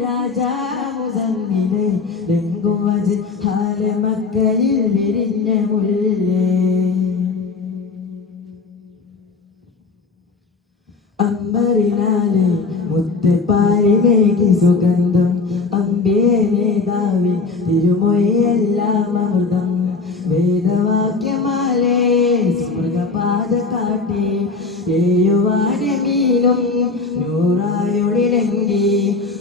രാജാ മുസമ്മിലെ രംഗും വജ്ഹാല മക്കയിൽ വിരിഞ്ഞ മുല്ലേ അമ്പറിനാലെ മുത്തുപാരിലേക്ക് സുഗന്ധം അമ്പേ നേതാവിൻ തിരുമൊയെല്ലാം അമൃതം വേദവാക്യമാലേ സ്വർഗപാത കാട്ടി ഏയുവാനമീനും നൂറായൊളിലെങ്കി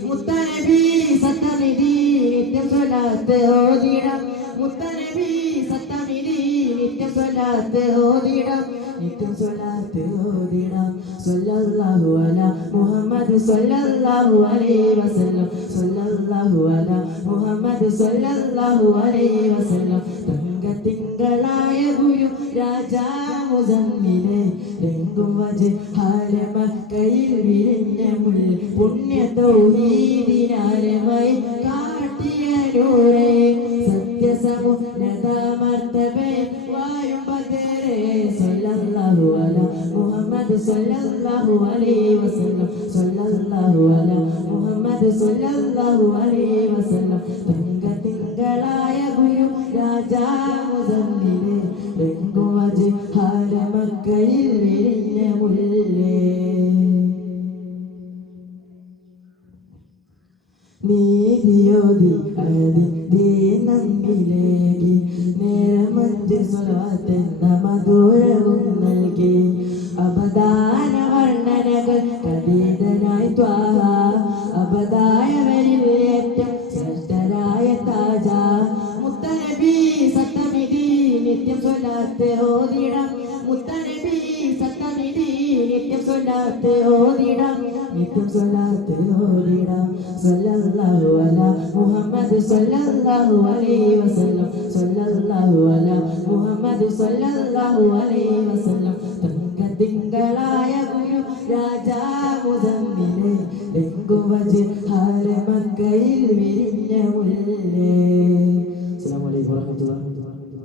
മുത്തനബി സത്തമിതി നിത്യം സ്വലാത്ത് ഓതിടം മുത്തനബി സത്തമിതി നിത്യം സ്വലാത്ത് ഓതിടം നിത്യം സ്വലാത്ത് ഓതിടം സ്വല്ലല്ലാഹു അലാ മുഹമ്മദ് സ്വല്ലല്ലാഹു അലൈഹി വസല്ലം സ്വല്ലല്ലാഹു അലാ മുഹമ്മദ് സ്വല്ലല്ലാഹു അലൈഹി വസല്ലം തിങ്കളായ ഗുരു രാജാ മുസമ്മിലെ രംഗും വജ്ഹാല മക്കയിൽ വിരിഞ്ഞ മുല്ല പുണ്യ തൗഹീദിനാരമായി കാട്ടിയ നൂറേ സത്യസമുന്നത മർത്തബേ വായും ബദരേ സ്വല്ലല്ലാഹു അലാ മുഹമ്മദ് സ്വല്ലല്ലാഹു അലൈഹി വസല്ലം സ്വല്ലല്ലാഹു അലാ മുഹമ്മദ് സ്വല്ലല്ലാഹു അലൈഹി വസല്ലം തിങ്കളായ ഗുരു രാജാ മുസമ്മിലെ രംഗും വജ്ഹാല മക്കയിൽ വിരിഞ്ഞ മുല്ലേ നീതിയോതി അതിൻ്റെ നമ്മിലേകി നേരമഞ്ച് സ്വലാത്തെന്ന മധുരവും നൽകി അപദാന വർണ്ണനകൾ കഥിതനായി ത്വാഹ അപദായവരിൽ ഏറ്റവും ശ്രേഷ്ഠരായ താജ മുത്തനബി സത്തമിതി നിത്യം സ്വലാത്ത് ഓതിടം മുത്തനബി സത്തമിതി നിത്യം സ്വലാത്ത് ഓതിടം നിത്യം സ്വലാത്ത് ഓതിടം സ്വല്ലല്ലാഹു അലാ മുഹമ്മദ് സ്വല്ലല്ലാഹു അലൈഹി വസല്ലം സ്വല്ലല്ലാഹു അലാ മുഹമ്മദ് സ്വല്ലല്ലാഹു അലൈഹി വസല്ലം തിങ്കളായ ഗുരു രാജാ മുസമ്മിലെ രംഗും വജ്ഹാല മക്കയിൽ